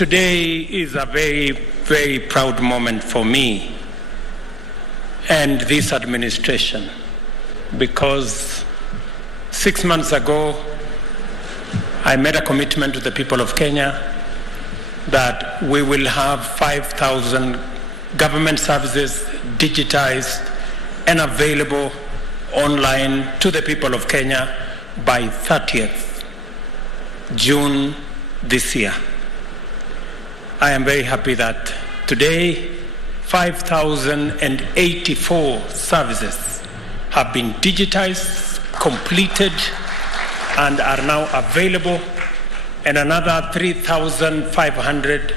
Today is a very, very proud moment for me and this administration, because 6 months ago, I made a commitment to the people of Kenya that we will have 5,000 government services digitized and available online to the people of Kenya by 30th June this year. I am very happy that today 5,084 services have been digitized, completed, and are now available, and another 3,500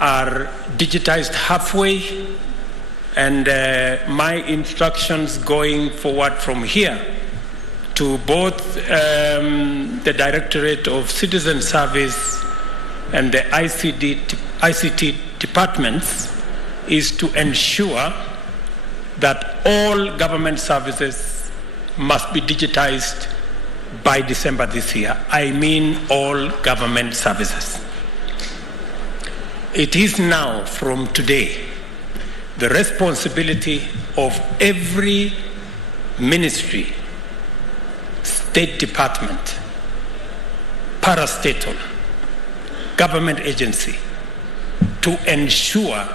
are digitized halfway, and my instructions going forward from here to both the Directorate of Citizen Service and the ICT departments is to ensure that all government services must be digitized by December this year. I mean all government services. It is now, from today, the responsibility of every ministry, state department, parastatal, government agency to ensure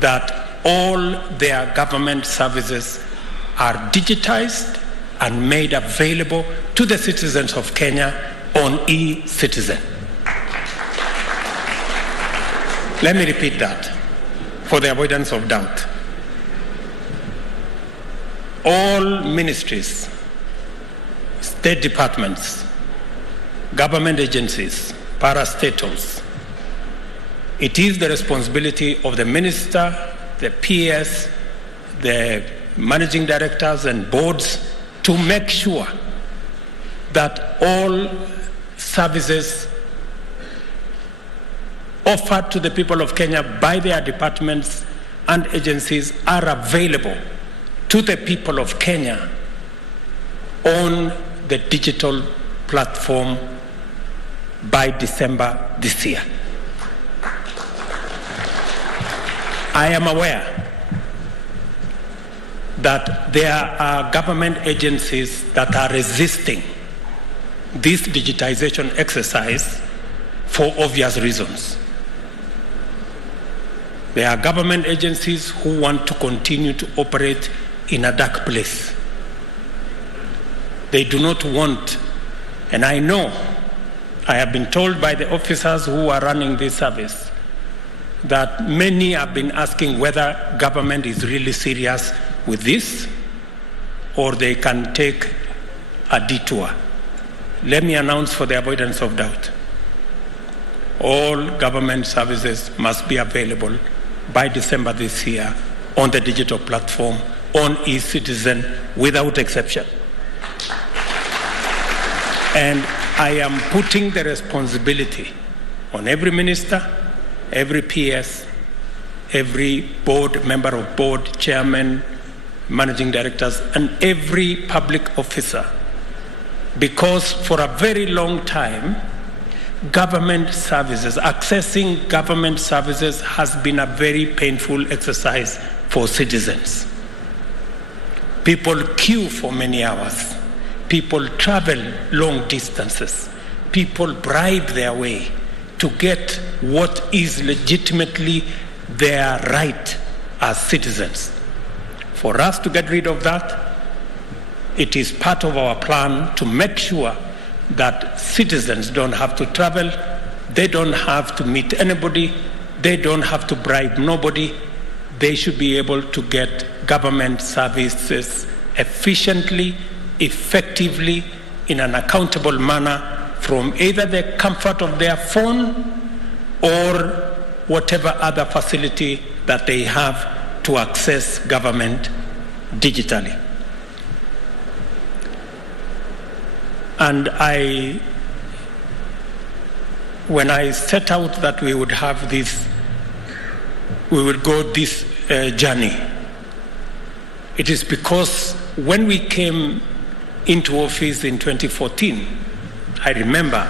that all their government services are digitized and made available to the citizens of Kenya on e-Citizen. Let me repeat that for the avoidance of doubt. All ministries, state departments, government agencies, parastatals, it is the responsibility of the minister, the PS, the managing directors and boards to make sure that all services offered to the people of Kenya by their departments and agencies are available to the people of Kenya on the digital platform by December this year. I am aware that there are government agencies that are resisting this digitization exercise for obvious reasons. There are government agencies who want to continue to operate in a dark place. They do not want, and I know, I have been told by the officers who are running this service that many have been asking whether government is really serious with this or they can take a detour. Let me announce for the avoidance of doubt. All government services must be available by December this year on the digital platform, on e-Citizen, without exception. And I am putting the responsibility on every minister, every PS, every board, member of board, chairman, managing directors, and every public officer, because for a very long time, government services, accessing government services has been a very painful exercise for citizens. People queue for many hours. People travel long distances. People bribe their way to get what is legitimately their right as citizens. For us to get rid of that, it is part of our plan to make sure that citizens don't have to travel, they don't have to meet anybody, they don't have to bribe nobody. They should be able to get government services efficiently, effectively, in an accountable manner from either the comfort of their phone or whatever other facility that they have to access government digitally. And when I set out that we would have this, we would go this journey, it is because when we came into office in 2014, I remember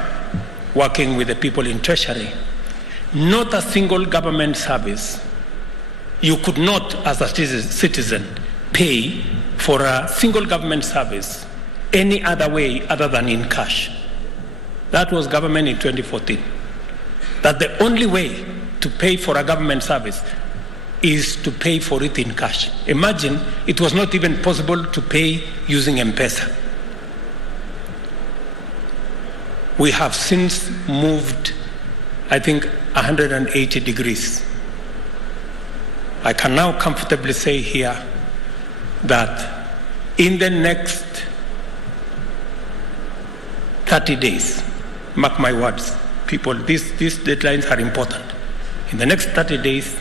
working with the people in Treasury. not a single government service. You could not, as a citizen, pay for a single government service any other way other than in cash. That was government in 2014. That the only way to pay for a government service is to pay for it in cash. Imagine, it was not even possible to pay using M-Pesa. We have since moved, I think, 180 degrees. I can now comfortably say here that in the next 30 days, mark my words, people, these deadlines are important. In the next 30 days,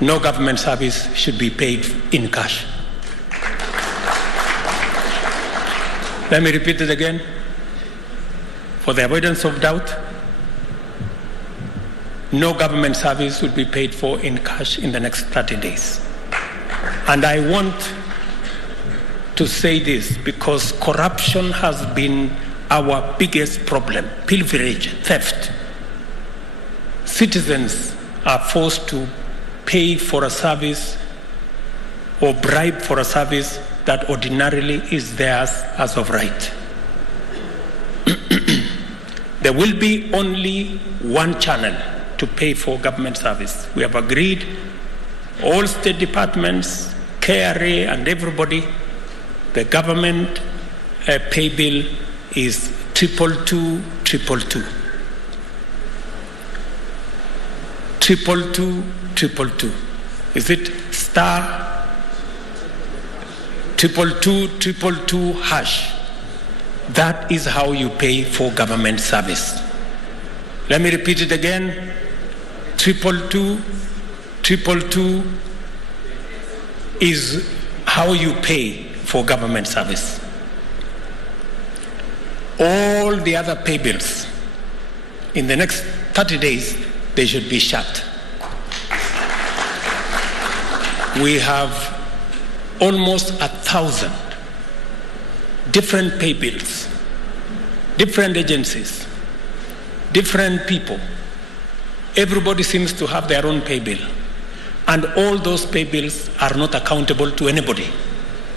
no government service should be paid in cash. Let me repeat it again. For the avoidance of doubt, no government service will be paid for in cash in the next 30 days. And I want to say this because corruption has been our biggest problem, pilferage, theft. Citizens are forced to pay for a service or bribe for a service that ordinarily is theirs as of right. There will be only one channel to pay for government service. We have agreed, all state departments, KRA and everybody, the government pay bill is 22222. 22222. Is it star 22222 hash? That is how you pay for government service. Let me repeat it again. 22222 is how you pay for government service. All the other pay bills, in the next 30 days, they should be shut. We have almost 1,000 different pay bills, different agencies, different people. Everybody seems to have their own pay bill. And all those pay bills are not accountable to anybody.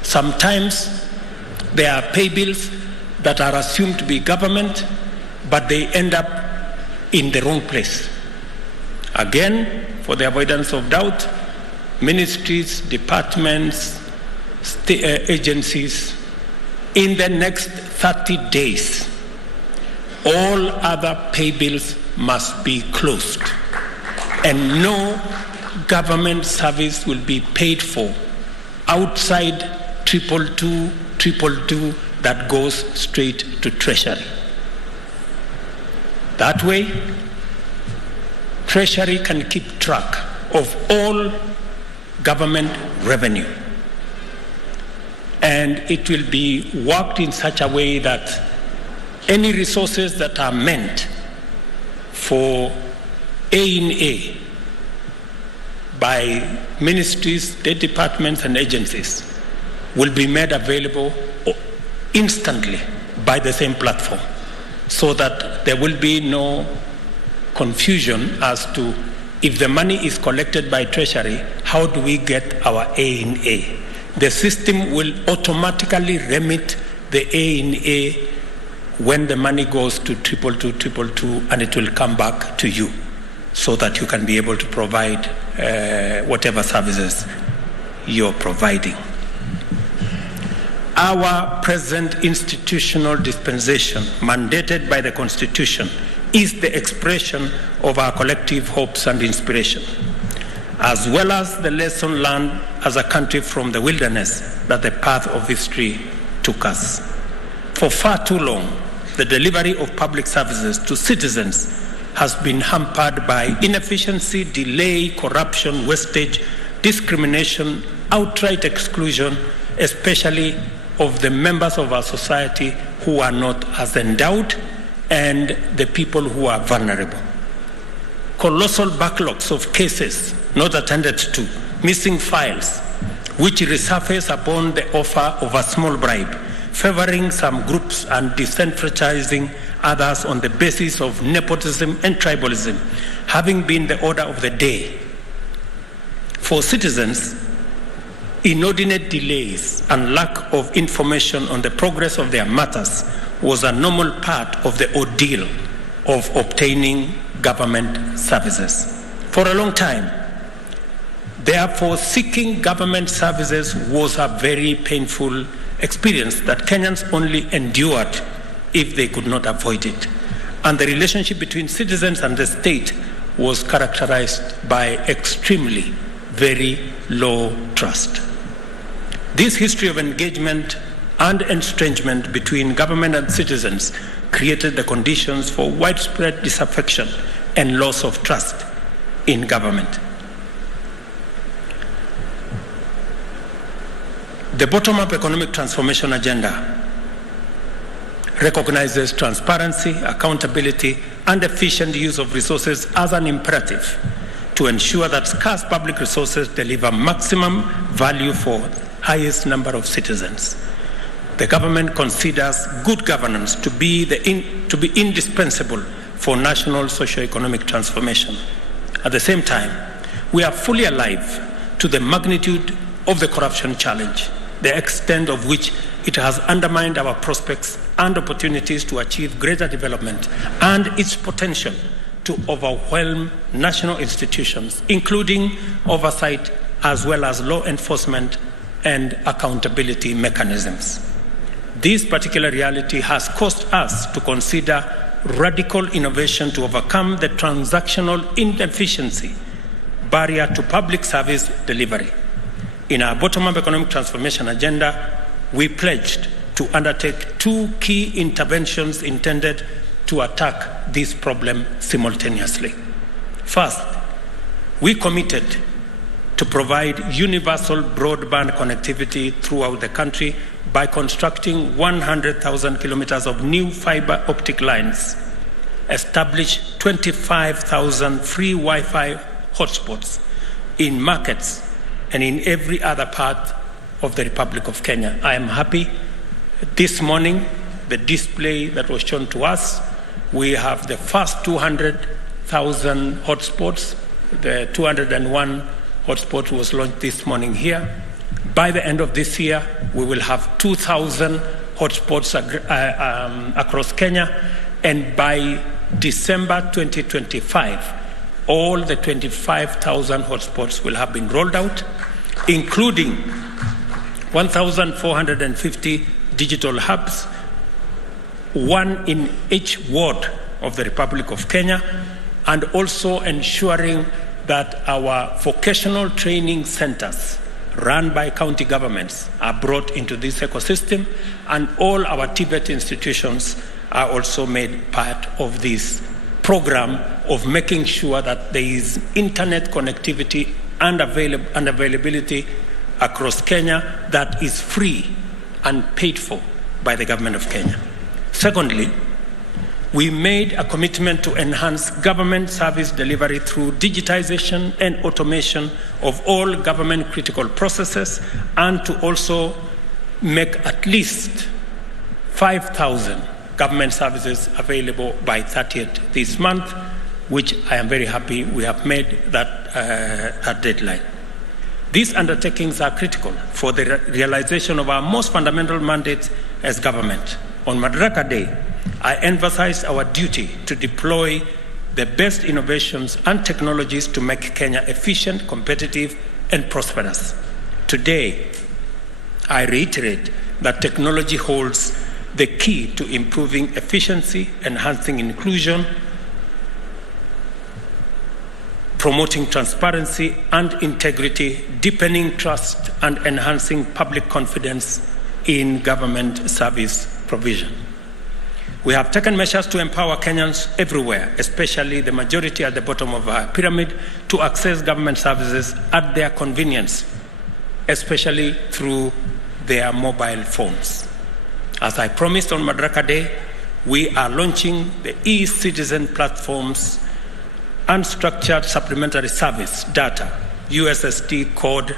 Sometimes there are pay bills that are assumed to be government, but they end up in the wrong place. Again, for the avoidance of doubt, ministries, departments, agencies, in the next 30 days, all other pay bills must be closed. And no government service will be paid for outside 22222 that goes straight to Treasury. That way, Treasury can keep track of all government revenue. And it will be worked in such a way that any resources that are meant for A&A by ministries, state departments, and agencies will be made available instantly by the same platform, so that there will be no confusion as to if the money is collected by Treasury, how do we get our A&A? The system will automatically remit the A&A when the money goes to 22222, and it will come back to you so that you can be able to provide whatever services you're providing. Our present institutional dispensation, mandated by the Constitution, is the expression of our collective hopes and inspiration, as well as the lesson learned as a country from the wilderness that the path of history took us. For far too long, the delivery of public services to citizens has been hampered by inefficiency, delay, corruption, wastage, discrimination, outright exclusion, especially of the members of our society who are not as endowed and the people who are vulnerable. Colossal backlogs of cases not attended to, missing files, which resurface upon the offer of a small bribe, favoring some groups and disenfranchising others on the basis of nepotism and tribalism having been the order of the day. For citizens, inordinate delays and lack of information on the progress of their matters was a normal part of the ordeal of obtaining government services. For a long time, therefore, seeking government services was a very painful experience that Kenyans only endured if they could not avoid it. And the relationship between citizens and the state was characterized by extremely very low trust. This history of engagement and estrangement between government and citizens created the conditions for widespread disaffection and loss of trust in government. The bottom-up economic transformation agenda recognizes transparency, accountability, and efficient use of resources as an imperative to ensure that scarce public resources deliver maximum value for highest number of citizens. The government considers good governance to be indispensable for national socio-economic transformation. At the same time, we are fully alive to the magnitude of the corruption challenge, the extent of which it has undermined our prospects and opportunities to achieve greater development, and its potential to overwhelm national institutions, including oversight as well as law enforcement and accountability mechanisms. This particular reality has caused us to consider radical innovation to overcome the transactional inefficiency barrier to public service delivery. In our bottom-up economic transformation agenda, we pledged to undertake 2 key interventions intended to attack this problem simultaneously. First, we committed to provide universal broadband connectivity throughout the country by constructing 100,000 kilometers of new fiber optic lines, establish 25,000 free Wi-Fi hotspots in markets and in every other part of the Republic of Kenya. I am happy this morning, the display that was shown to us, we have the first 200,000 hotspots. The 201 hotspot was launched this morning here. By the end of this year, we will have 2,000 hotspots across Kenya, and by December 2025, all the 25,000 hotspots will have been rolled out, including 1,450 digital hubs, 1 in each ward of the Republic of Kenya, and also ensuring that our vocational training centers run by county governments are brought into this ecosystem, and all our TVET institutions are also made part of this program of making sure that there is internet connectivity and availability across Kenya that is free and paid for by the government of Kenya. Secondly, we made a commitment to enhance government service delivery through digitization and automation of all government critical processes, and to also make at least 5,000 government services available by 30th this month, which I am very happy we have made that deadline. These undertakings are critical for the realization of our most fundamental mandate as government. On Madaraka Day, I emphasized our duty to deploy the best innovations and technologies to make Kenya efficient, competitive, and prosperous. Today, I reiterate that technology holds the key to improving efficiency, enhancing inclusion, promoting transparency and integrity, deepening trust, and enhancing public confidence in government service provision. We have taken measures to empower Kenyans everywhere, especially the majority at the bottom of our pyramid, to access government services at their convenience, especially through their mobile phones. As I promised on Madaraka Day, we are launching the e-citizen platform's unstructured supplementary service data, USSD code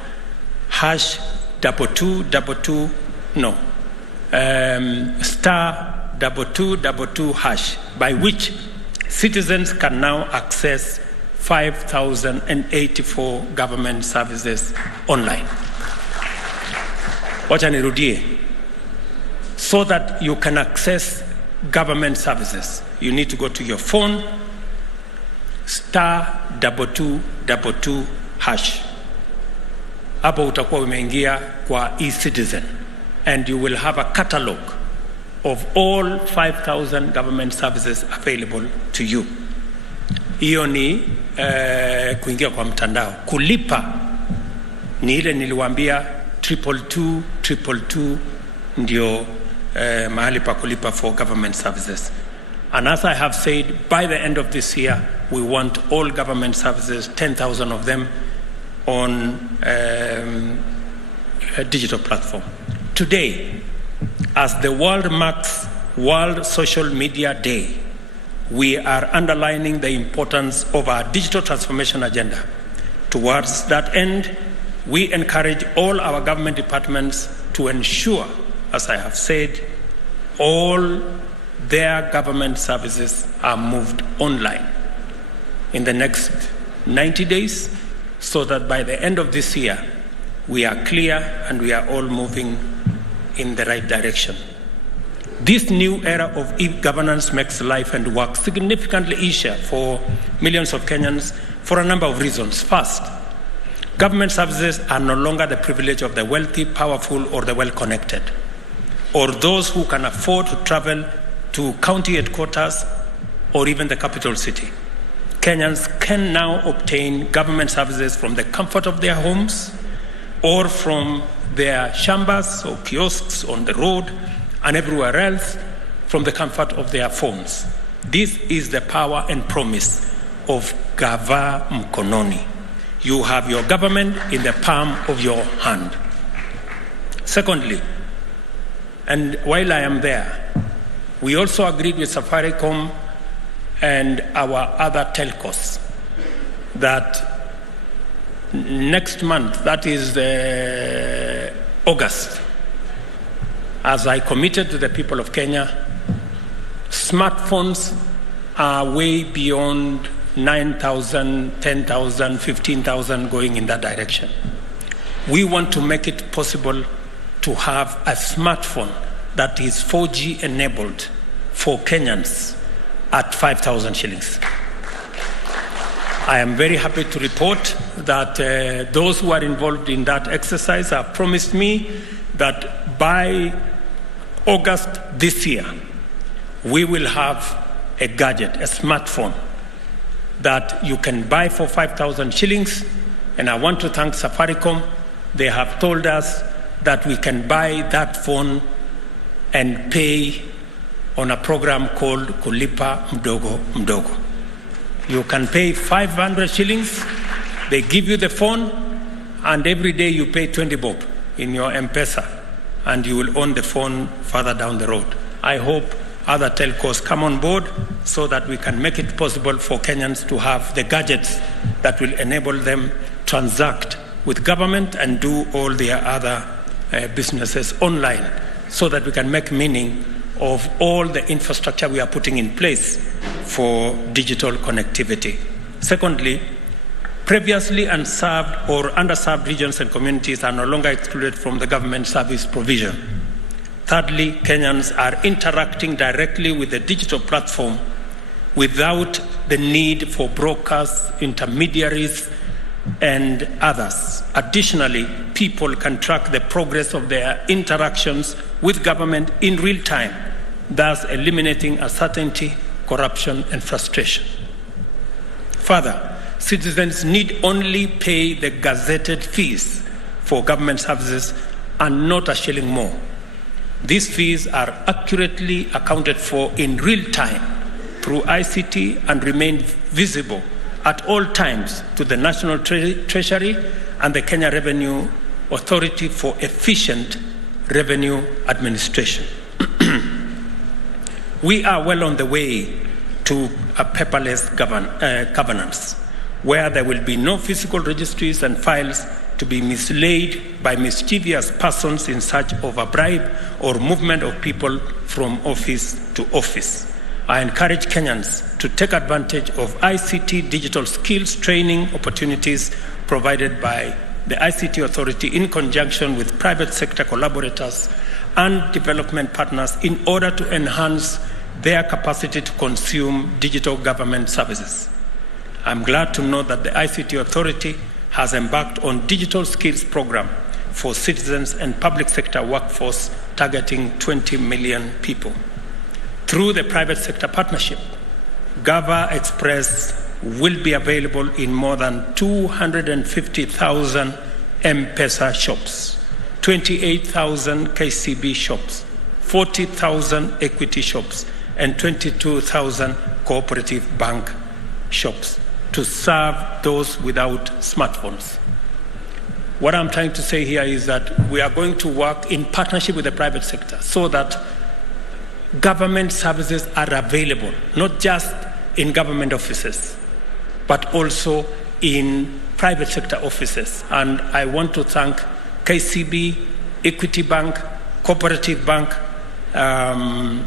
#2222, star *222# by which citizens can now access 5,084 government services online. Wacha nirudie. So that you can access government services, you need to go to your phone, *222#. Hapo utakuwa umeingia kwa e-citizen, and you will have a catalog of all 5,000 government services available to you. Hiyo ni kuingia kwa mtandao. Kulipa ni ile niliwaambia 222 ndio mahali pa kulipa for government services. And as I have said, by the end of this year, we want all government services, 10,000 of them, on a digital platform. Today, as the world marks World Social Media Day, we are underlining the importance of our digital transformation agenda. Towards that end, we encourage all our government departments to ensure, as I have said, all their government services are moved online in the next 90 days, so that by the end of this year, we are clear and we are all moving in the right direction. This new era of e-governance makes life and work significantly easier for millions of Kenyans for a number of reasons. First, government services are no longer the privilege of the wealthy, powerful, or the well-connected, or those who can afford to travel to county headquarters or even the capital city. Kenyans can now obtain government services from the comfort of their homes or from their shambas or kiosks on the road and everywhere else from the comfort of their phones. This is the power and promise of Gava Mkononi. You have your government in the palm of your hand. Secondly, and while I am there, we also agreed with Safaricom and our other telcos that next month, that is August, as I committed to the people of Kenya, smartphones are way beyond 9,000, 10,000, 15,000 going in that direction. We want to make it possible to have a smartphone that is 4G enabled for Kenyans at 5,000 shillings. I am very happy to report that those who are involved in that exercise have promised me that by August this year, we will have a gadget, a smartphone, that you can buy for 5,000 shillings. And I want to thank Safaricom. They have told us that we can buy that phone and pay on a program called Kulipa Mdogo Mdogo. You can pay 500 shillings, they give you the phone, and every day you pay 20 bob in your M-Pesa, and you will own the phone further down the road. I hope other telcos come on board so that we can make it possible for Kenyans to have the gadgets that will enable them transact with government and do all their other businesses online, so that we can make meaning of all the infrastructure we are putting in place for digital connectivity. Secondly, previously unserved or underserved regions and communities are no longer excluded from the government service provision. Thirdly, Kenyans are interacting directly with the digital platform without the need for brokers, intermediaries, and others. Additionally, people can track the progress of their interactions with government in real time, thus eliminating uncertainty, corruption, and frustration. Further, citizens need only pay the gazetted fees for government services and not a shilling more. These fees are accurately accounted for in real time through ICT and remain visible at all times to the National Treasury and the Kenya Revenue Authority for efficient revenue administration. We are well on the way to a paperless governance, where there will be no physical registries and files to be misled by mischievous persons in search of a bribe or movement of people from office to office. I encourage Kenyans to take advantage of ICT digital skills training opportunities provided by the ICT Authority in conjunction with private sector collaborators and development partners in order to enhance their capacity to consume digital government services. I'm glad to know that the ICT Authority has embarked on digital skills program for citizens and public sector workforce targeting 20 million people. Through the private sector partnership, Gava Express will be available in more than 250,000 M-Pesa shops, 28,000 KCB shops, 40,000 equity shops, and 22,000 cooperative bank shops to serve those without smartphones. What I'm trying to say here is that we are going to work in partnership with the private sector so that government services are available, not just in government offices, but also in private sector offices. And I want to thank KCB, Equity Bank, Cooperative Bank, and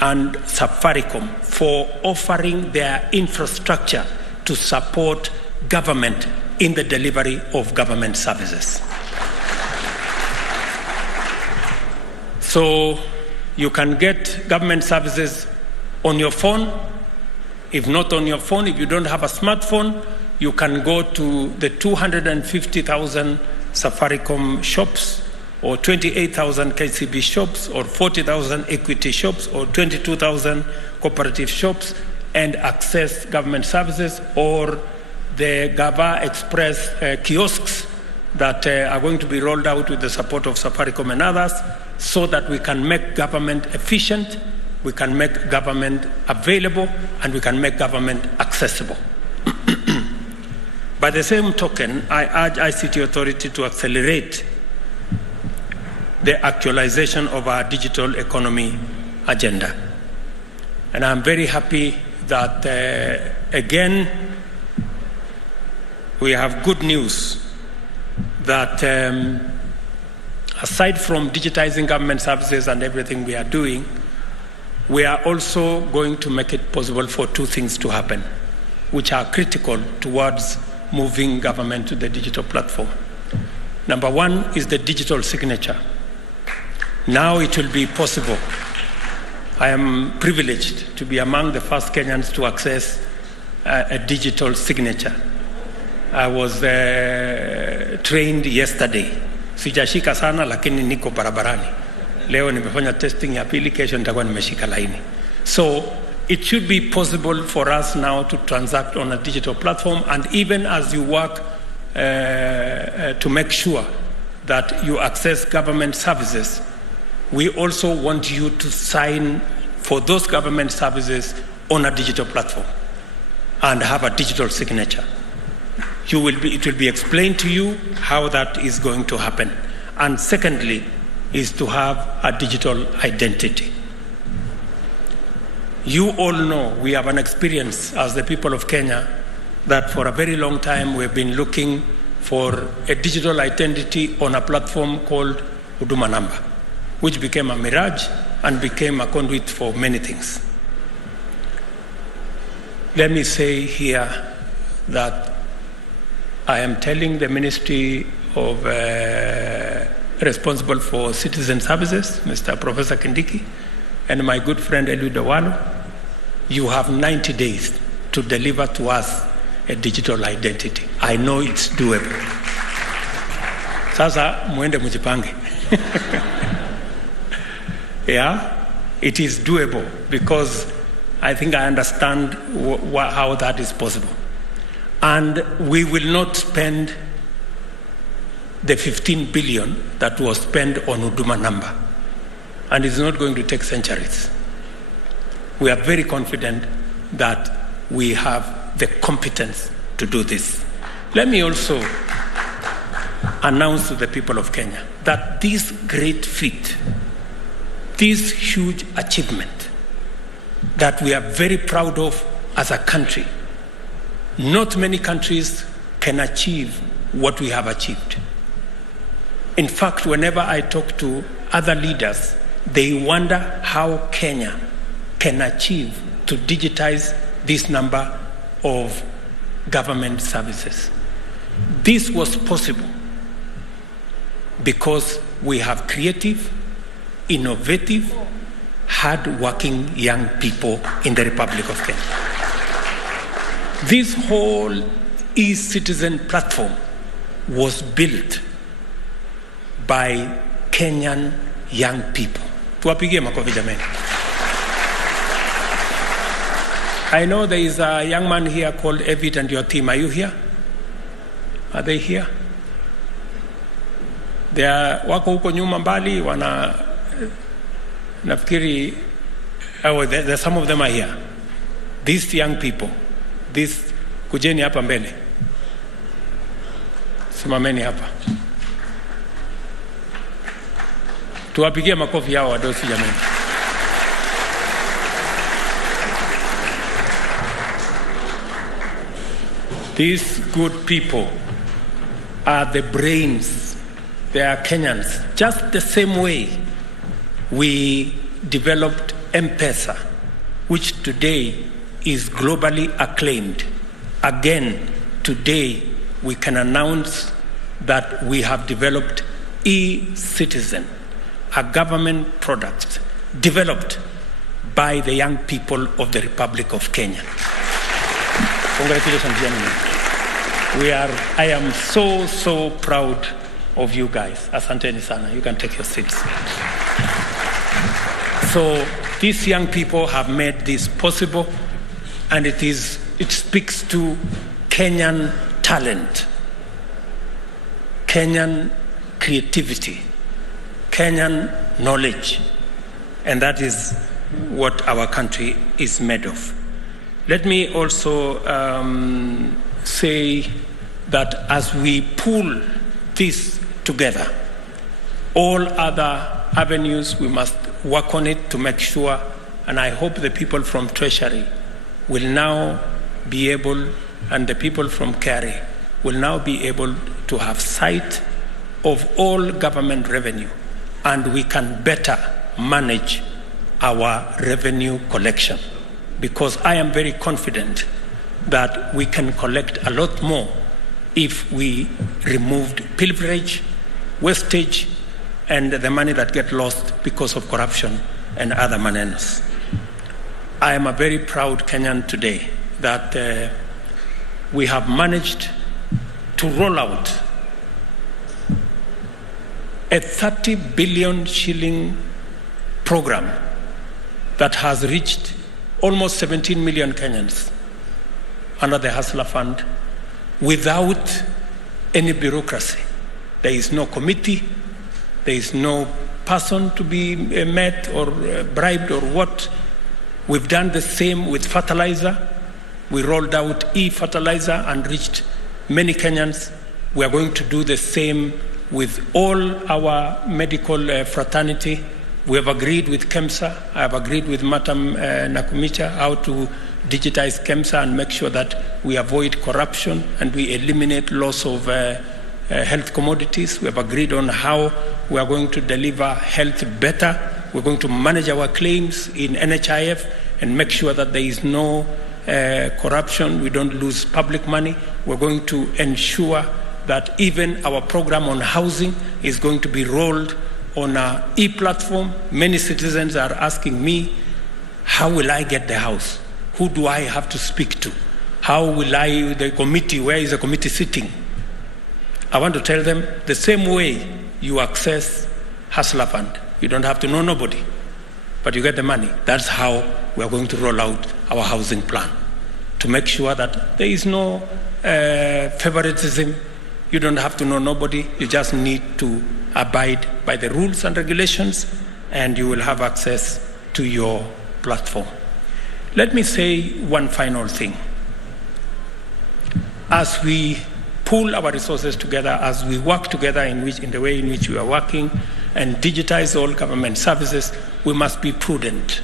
Safaricom for offering their infrastructure to support government in the delivery of government services. So you can get government services on your phone. If not on your phone, if you don't have a smartphone, you can go to the 250,000 Safaricom shops, or 28,000 KCB shops, or 40,000 equity shops, or 22,000 cooperative shops, and access government services, or the Gava Express kiosks that are going to be rolled out with the support of Safaricom and others, so that we can make government efficient, we can make government available, and we can make government accessible. By the same token, I urge ICT Authority to accelerate the actualization of our digital economy agenda. And I'm very happy that, again, we have good news that aside from digitizing government services and everything we are doing, we are also going to make it possible for two things to happen, which are critical towards moving government to the digital platform. Number one is the digital signature. Now it will be possible. I am privileged to be among the first Kenyans to access a digital signature. I was trained yesterday. Sijashika sana lakini niko barabarani. Leo nimefanya testing ya pili, kesho nitakuwa nimeshika laini. So it should be possible for us now to transact on a digital platform, and even as you work to make sure that you access government services, we also want you to sign for those government services on a digital platform and have a digital signature. It will be explained to you how that is going to happen. And secondly, is to have a digital identity. You all know we have an experience as the people of Kenya that for a very long time we've been looking for a digital identity on a platform called Huduma Number, which became a mirage and became a conduit for many things. Let me say here that I am telling the Ministry of responsible for citizen services, Mr. Professor Kindiki, and my good friend Eliud Owalo, you have 90 days to deliver to us a digital identity. I know it's doable. Sasa muende mujipange. Yeah, it is doable because I think I understand how that is possible. And we will not spend the 15 billion that was spent on Huduma Number. And it's not going to take centuries. We are very confident that we have the competence to do this. Let me also announce to the people of Kenya that this great feat, this huge achievement that we are very proud of as a country, not many countries can achieve what we have achieved. In fact, whenever I talk to other leaders, they wonder how Kenya can achieve to digitize this number of government services. This was possible because we have creative, innovative, hard-working young people in the Republic of Kenya. This whole e-citizen platform was built by Kenyan young people. Tuwapigie makofi jameni. I know there is a young man here called Evid and your team. Are you here? Are they here? They are wako huko nyuma mbali wana nafikiri some of them are here. These young people. Kujeni hapa mbele. Simameni hapa. Tuwapigie makofi hao wadosi jamani. These good people are the brains. They are Kenyans. Just the same way we developed M-Pesa, which today is globally acclaimed. Again, today we can announce that we have developed e-citizen, a government product developed by the young people of the Republic of Kenya. Congratulations, gentlemen. I am so proud of you guys. Asanteni sana. You can take your seats. So these young people have made this possible, and it speaks to Kenyan talent, Kenyan creativity, Kenyan knowledge, and that is what our country is made of. Let me also say that as we pull this together, all other avenues, we must work on it to make sure, and I hope the people from Treasury will now be able, and the people from Kerry will now be able to have sight of all government revenue, and we can better manage our revenue collection. Because I am very confident that we can collect a lot more if we removed pilferage, wastage, and the money that gets lost because of corruption and other manners. I am a very proud Kenyan today that we have managed to roll out a 30 billion shilling program that has reached almost 17 million Kenyans under the Hustler Fund without any bureaucracy. There is no committee, there is no person to be met or bribed or what. We've done the same with fertilizer. We rolled out e-fertilizer and reached many Kenyans. We are going to do the same with all our medical fraternity. We have agreed with KEMSA. I have agreed with Madam Nakumicha how to digitize KEMSA and make sure that we avoid corruption and we eliminate loss of health commodities. We have agreed on how we are going to deliver health better. We're going to manage our claims in NHIF and make sure that there is no corruption. We don't lose public money. We're going to ensure that even our program on housing is going to be rolled on an e-platform. Many citizens are asking me, how will I get the house? Who do I have to speak to? How will the committee, where is the committee sitting? I want to tell them the same way you access Hustler Fund. You don't have to know nobody, but you get the money. That's how we are going to roll out our housing plan, to make sure that there is no favoritism. You don't have to know nobody. You just need to abide by the rules and regulations, and you will have access to your platform. Let me say one final thing. As we pool our resources together, as we work together in the way in which we are working and digitize all government services, we must be prudent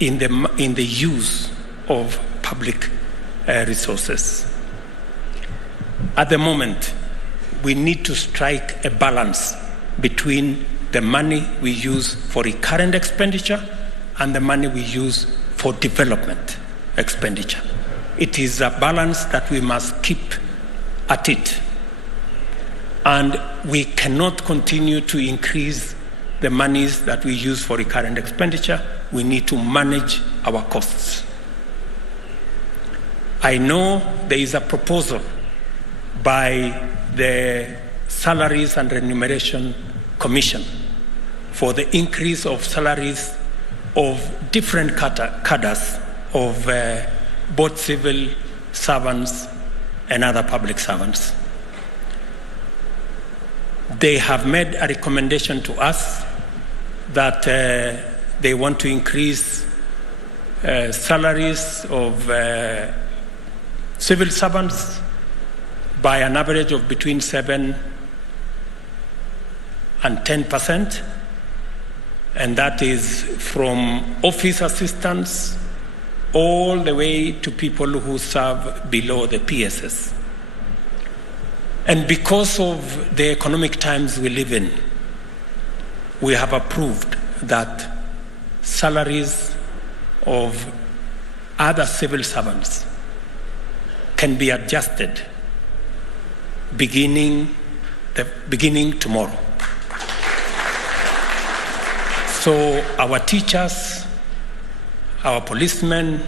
in the use of public resources. At the moment, we need to strike a balance between the money we use for recurrent expenditure and the money we use for development expenditure. It is a balance that we must keep at it. And we cannot continue to increase the monies that we use for recurrent expenditure. We need to manage our costs. I know there is a proposal by the Salaries and Remuneration Commission for the increase of salaries of different cadres of both civil servants and other public servants. They have made a recommendation to us that they want to increase salaries of civil servants by an average of between 7 and 10%, and that is from office assistants all the way to people who serve below the PSS. And because of the economic times we live in, we have approved that salaries of other civil servants can be adjusted beginning tomorrow. So our teachers, our policemen,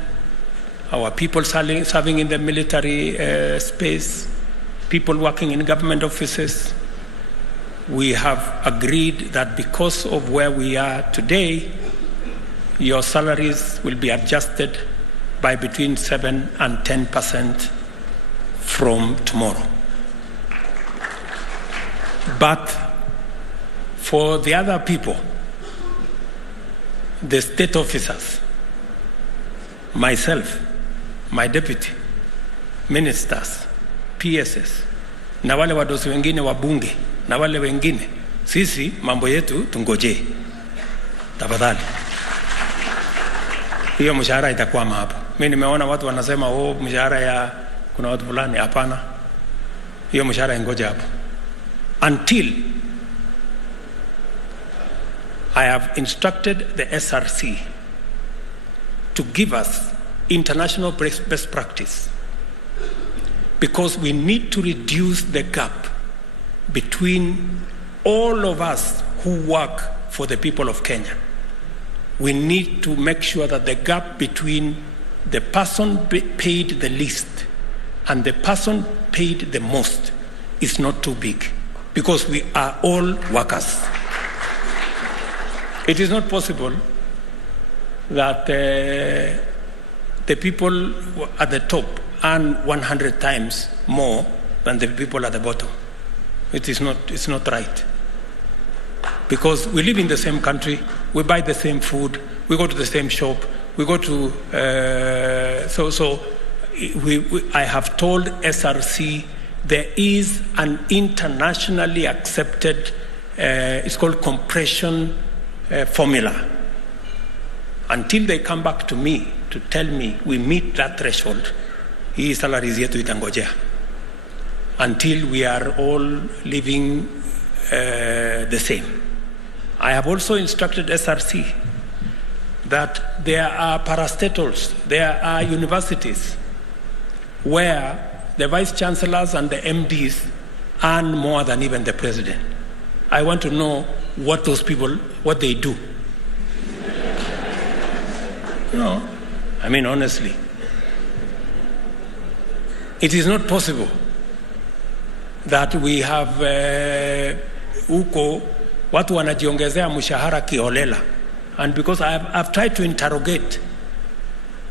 our people serving in the military space, people working in government offices, we have agreed that because of where we are today, your salaries will be adjusted by between 7 and 10% from tomorrow. But for the other people, the state officers, myself, my deputy, ministers, PSS, na wale wadosi wengine wa bunge, na wale wengine, sisi mambo yetu tungoje. Tafadhali. Hiyo mshahara itakwama hapo. Mimi nimeona watu wanasema mshahara ya kuna watu fulani, hapana. Hiyo mshahara ingoje hapo. Until I have instructed the SRC to give us international best practice, because we need to reduce the gap between all of us who work for the people of Kenya. We need to make sure that the gap between the person paid the least and the person paid the most is not too big, because we are all workers. It is not possible that the people at the top earn 100 times more than the people at the bottom. It's not right. Because we live in the same country, we buy the same food, we go to the same shop, we go to... I have told SRC there is an internationally accepted, it's called compression formula. Until they come back to me to tell me we meet that threshold, hii salaries yetu itangojea. Until we are all living the same. I have also instructed SRC that there are parastatals, there are universities where the vice chancellors and the MDs earn more than even the president. I want to know what those people, what they do. No, I mean honestly. It is not possible that we have huko watu wanajiongezea mshahara kiholela. And because I've tried to interrogate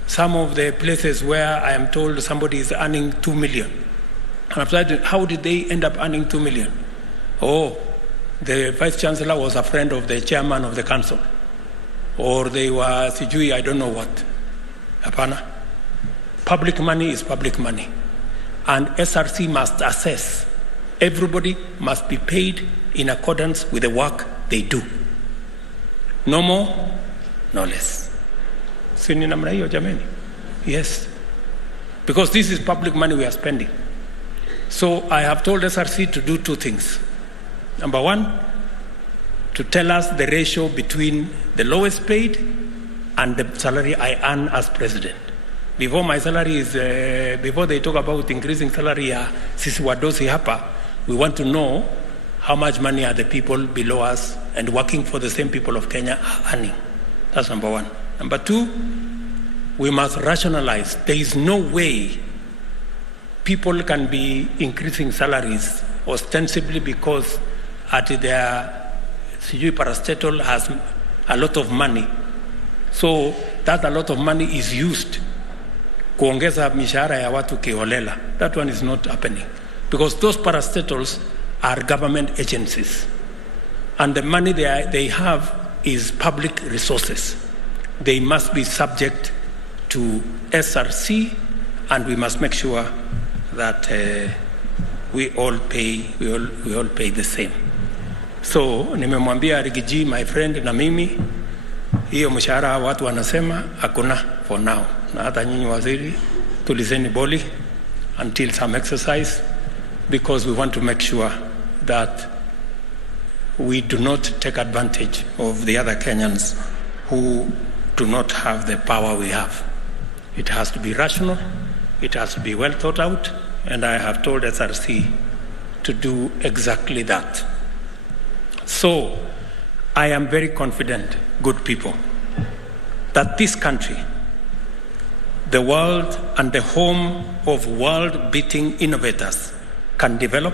some of the places where I am told somebody is earning 2 million. And I've tried to, how did they end up earning 2 million? Oh, the vice chancellor was a friend of the chairman of the council. Or they were sijui, I don't know what. Hapana. Public money is public money. And SRC must assess. Everybody must be paid in accordance with the work they do. No more, no less. Sini namna hiyo jameni? Yes. Because this is public money we are spending. So I have told SRC to do two things. Number one, to tell us the ratio between the lowest paid and the salary I earn as president. Before my salary is, before they talk about increasing salary, sisi wadosi hapa, we want to know how much money are the people below us and working for the same people of Kenya are earning. That's number one. Number two, we must rationalize. There is no way people can be increasing salaries ostensibly because at their parastatal has a lot of money. So that a lot of money is used kuongeza mishahara ya watu kiholela. That one is not happening because those parastatals are government agencies and the money they have is public resources. They must be subject to SRC and we must make sure that we all pay the same. So nimemwambia Rigiji, my friend, na mimi hiyo mshahara watu wanasema hakuna for now, na hata nyinyi waziri tulizeni boli until some exercise, because we want to make sure that we do not take advantage of the other Kenyans who do not have the power we have. It has to be rational, it has to be well thought out, and I have told SRC to do exactly that. So I am very confident, good people, that this country, the world and the home of world-beating innovators, can develop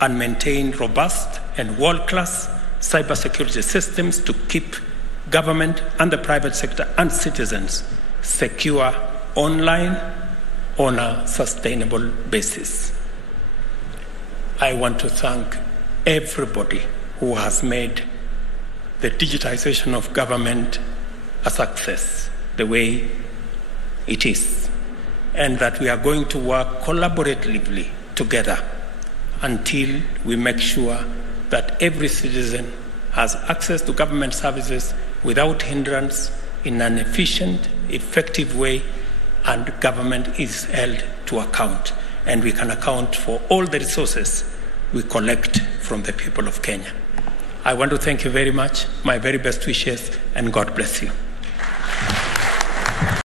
and maintain robust and world-class cybersecurity systems to keep government and the private sector and citizens secure online on a sustainable basis. I want to thank everybody who has made the digitization of government a success the way it is, and that we are going to work collaboratively together until we make sure that every citizen has access to government services without hindrance in an efficient, effective way, and government is held to account, and we can account for all the resources we collect from the people of Kenya. I want to thank you very much, my very best wishes, and God bless you.